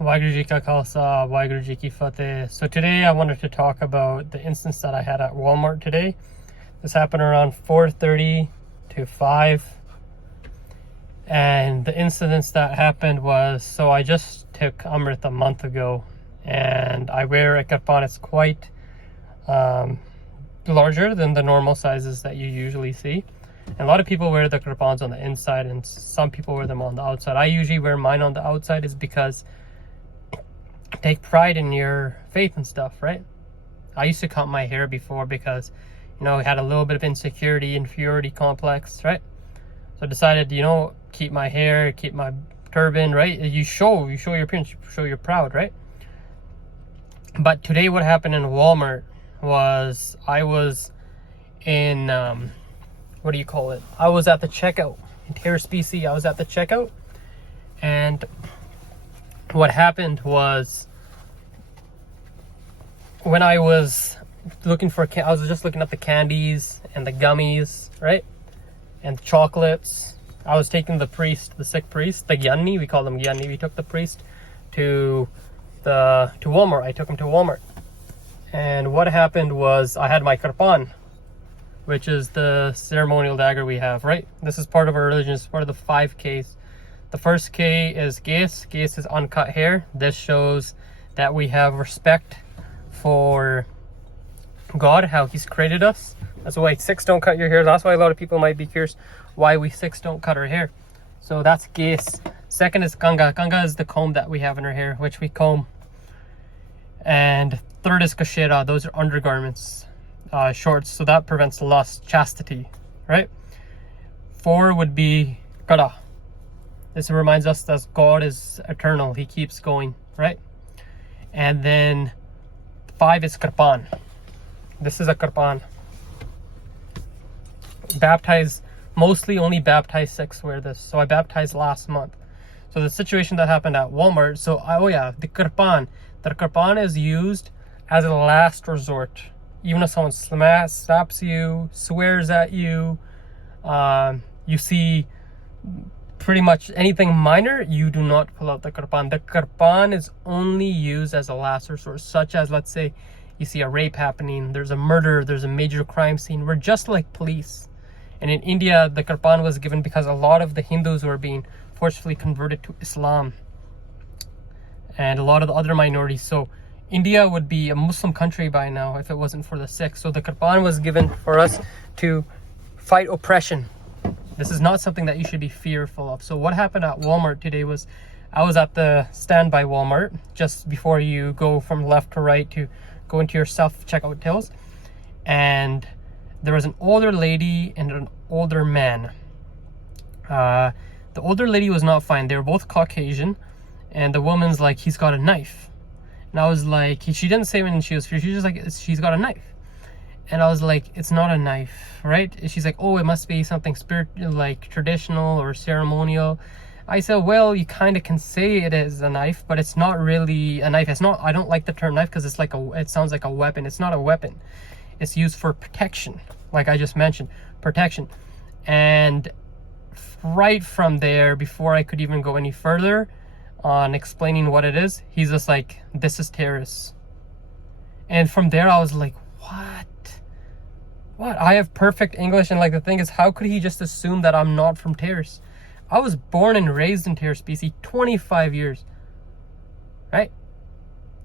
Waheguru Ji Ka Khalsa, Waheguru Ji Ki Fateh. So today I wanted to talk about the instance that I had at Walmart today. This happened around 4:30 to 5. And the incidents that happened was, so I just took Amrit a month ago, and I wear a kirpan. It's quite larger than the normal sizes that you usually see. And a lot of people wear the kirpans on the inside, and some people wear them on the outside. I usually wear mine on the outside is because take pride in your faith and stuff, right? I used to cut my hair before because, I had a little bit of insecurity, inferiority complex, right? So I decided, keep my hair, keep my turban, right? You show your appearance, you show you're proud, right? But today what happened in Walmart was I was in, what do you call it? I was at the checkout in Terrace, BC. I was at the checkout, and what happened was when I was looking for, I was just looking at the candies and the gummies, right? And the chocolates. I was taking the priest, the Sikh priest, the Gyanni, we call them Gyanni. We took the priest to Walmart. I took him to Walmart. And what happened was I had my Kirpan, which is the ceremonial dagger we have, right? This is part of our religion. It's part of the 5 Ks. The first K is Ges. Ges is uncut hair. This shows that we have respect for God, how He's created us. That's why Sikhs don't cut your hair. That's why a lot of people might be curious why we Sikhs don't cut our hair. So that's Ges. Second is Kanga. Kanga is the comb that we have in our hair, which we comb. And third is Kashera. Those are undergarments, shorts. So that prevents lust, chastity, right? 4 would be Kara. This reminds us that God is eternal. He keeps going, right? And then 5 is Kirpan. This is a Kirpan. Mostly only baptized Sikhs wear this. So I baptized last month. So the situation that happened at Walmart. So, the Kirpan. The Kirpan is used as a last resort. Even if someone slaps you, swears at you, you see pretty much anything minor, you do not pull out the Kirpan. The Kirpan is only used as a last resort, such as, let's say, you see a rape happening, there's a murder, there's a major crime scene. We're just like police. And in India, the Kirpan was given because a lot of the Hindus were being forcefully converted to Islam, and a lot of the other minorities. So India would be a Muslim country by now if it wasn't for the Sikhs. So the Kirpan was given for us to fight oppression. This is not something that you should be fearful of. So what happened at Walmart today was I was at the stand by Walmart just before you go from left to right to go into your self-checkout tills. And there was an older lady and an older man. The older lady was not fine. They were both Caucasian. And the woman's like, he's got a knife. And I was like, she didn't say when she was fierce. She was just like, she's got a knife. And I was like, it's not a knife, right? And she's like, oh, it must be something spiritual, like traditional or ceremonial. I said, well, you kind of can say it is a knife, but it's not really a knife. It's not, I don't like the term knife because it sounds like a weapon. It's not a weapon. It's used for protection. Like I just mentioned, protection. And right from there, before I could even go any further on explaining what it is, he's just like, this is Terrace. And from there, I was like, what? I have perfect English. And like the thing is, how could he just assume that I'm not from Terrace? I was born and raised in Terrace, BC, 25 years, right?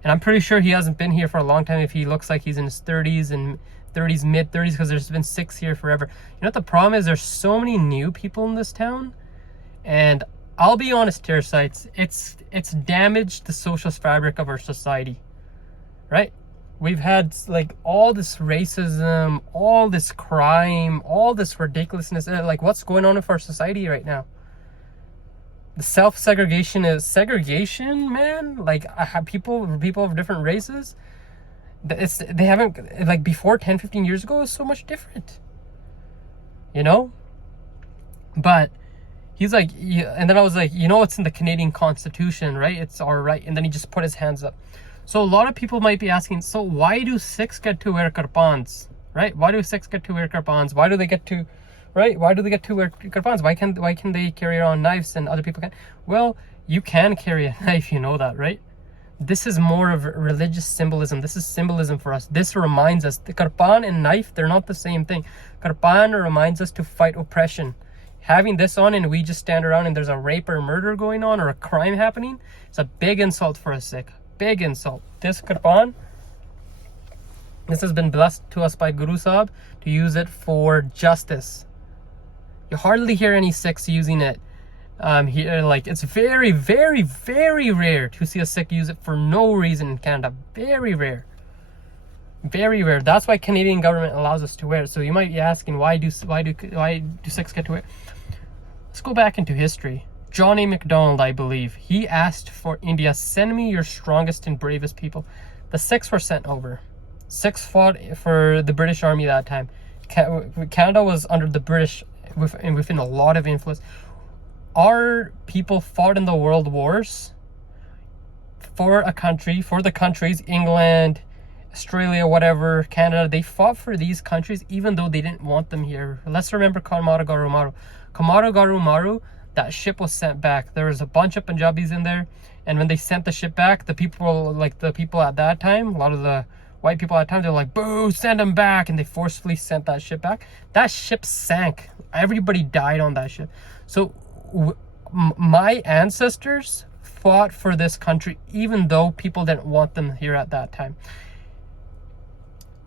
And I'm pretty sure he hasn't been here for a long time if he looks like he's in his 30s and 30s, mid-30s, because there's been Sikhs here forever. You know what the problem is? There's so many new people in this town. And I'll be honest, Terraceites, it's damaged the social fabric of our society, right? We've had like all this racism, all this crime, all this ridiculousness. Like what's going on with our society right now? The self-segregation is segregation, man. Like people of different races. They haven't, like before 10, 15 years ago, it was so much different, But he's like, yeah, and then I was like, it's in the Canadian Constitution, right? It's our right. And then he just put his hands up. So a lot of people might be asking, so why do Sikhs get to wear kirpans, right? Why do Sikhs get to wear kirpans? Why do they get to, right? Why do they get to wear kirpans? Why can they carry around knives and other people can't? Well, You can carry a knife, you know that, right? This is more of religious symbolism. This is symbolism for us. This reminds us, the Kirpan and knife, they're not the same thing. Kirpan reminds us to fight oppression. Having this on and we just stand around and there's a rape or murder going on or a crime happening, it's a big insult for a Sikh. Big insult. This Kirpan, this has been blessed to us by Guru Sahib to use it for justice. You hardly hear any Sikhs using it. Here, like, it's very, very, very rare to see a Sikh use it for no reason in Canada. Very rare. Very rare. That's why Canadian government allows us to wear it. So you might be asking, why do Sikhs get to wear it? Let's go back into history. John A. Macdonald, I believe, he asked for India, send me your strongest and bravest people. The Sikhs were sent over. Sikhs fought for the British Army that time. Canada was under the British within a lot of influence. Our people fought in the world wars for a country, for the countries, England, Australia, whatever, Canada. They fought for these countries even though they didn't want them here. Let's remember Komatagaru Maru. Komatagaru Maru, that ship was sent back. There was a bunch of Punjabis in there, and when they sent the ship back, the people at that time, a lot of the white people at the time, they're like, boo, send them back, and they forcefully sent that ship back. That ship sank. Everybody died on that ship. So my ancestors fought for this country even though people didn't want them here at that time.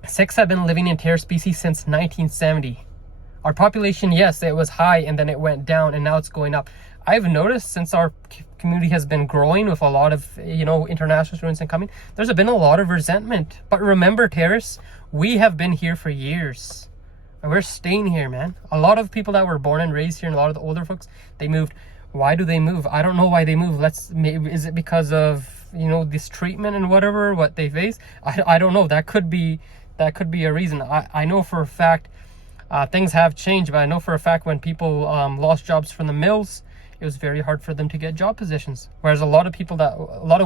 Sikhs have been living in Terrace, BC since 1970. Our population, yes, it was high and then it went down and now it's going up. I've noticed since our community has been growing with a lot of, international students and coming, there's been a lot of resentment. But remember, Terrace, we have been here for years. And we're staying here, man. A lot of people that were born and raised here and a lot of the older folks, they moved. Why do they move? I don't know why they move. Is it because of, this treatment and what they face? I don't know. That could be a reason. I know for a fact things have changed, but I know for a fact when people lost jobs from the mills, it was very hard for them to get job positions. Whereas a lot of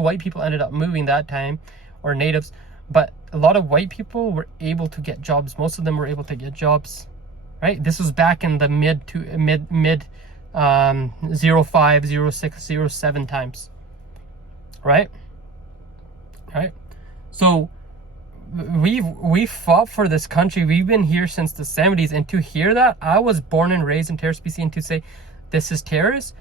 white people ended up moving that time, or natives, but a lot of white people were able to get jobs. Most of them were able to get jobs, right? This was back in the mid 05, 06, 07 times, right? So we fought for this country. We've been here since the 70s, and to hear that, I was born and raised in Terrace, BC, and to say this is Terrace,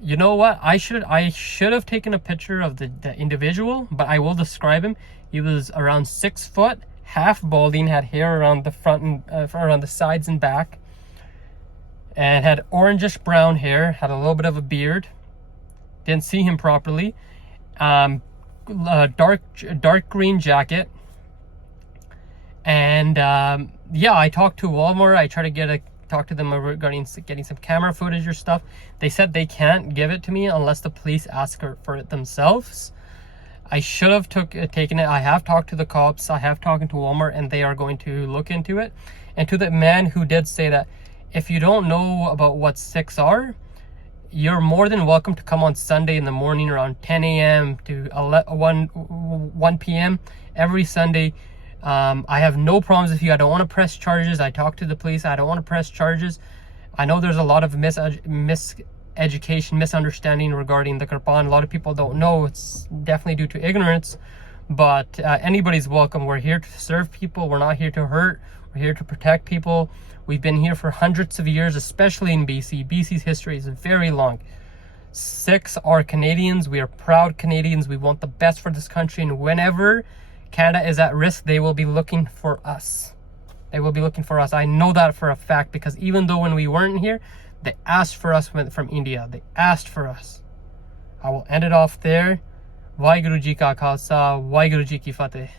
you know what? I should have taken a picture of the individual, but I will describe him. He was around 6 foot, half balding, had hair around the front and around the sides and back, and had orangish brown hair, had a little bit of a beard. Didn't see him properly. Dark green jacket. And I talked to Walmart. I tried to talk to them regarding getting some camera footage or stuff. They said they can't give it to me unless the police ask for it themselves. I should have taken it. I have talked to the cops. I have talked to Walmart, and they are going to look into it. And to the man who did say that, if you don't know about what Sikhs are, you're more than welcome to come on Sunday in the morning around 10 a.m. to 1 p.m. every Sunday. I have no problems with you. I don't want to press charges. I talked to the police. I don't want to press charges. I know there's a lot of miseducation, misunderstanding regarding the Kirpan. A lot of people don't know. It's definitely due to ignorance. But anybody's welcome. We're here to serve people. We're not here to hurt. We're here to protect people. We've been here for hundreds of years, especially in BC. BC's history is very long. Sikhs are Canadians. We are proud Canadians. We want the best for this country. And whenever Canada is at risk, they will be looking for us. They will be looking for us. I know that for a fact, because even though when we weren't here, they asked for us from India. They asked for us. I will end it off there. Waheguru Ji Ka Khalsa, Waheguru Ji Ki Fateh.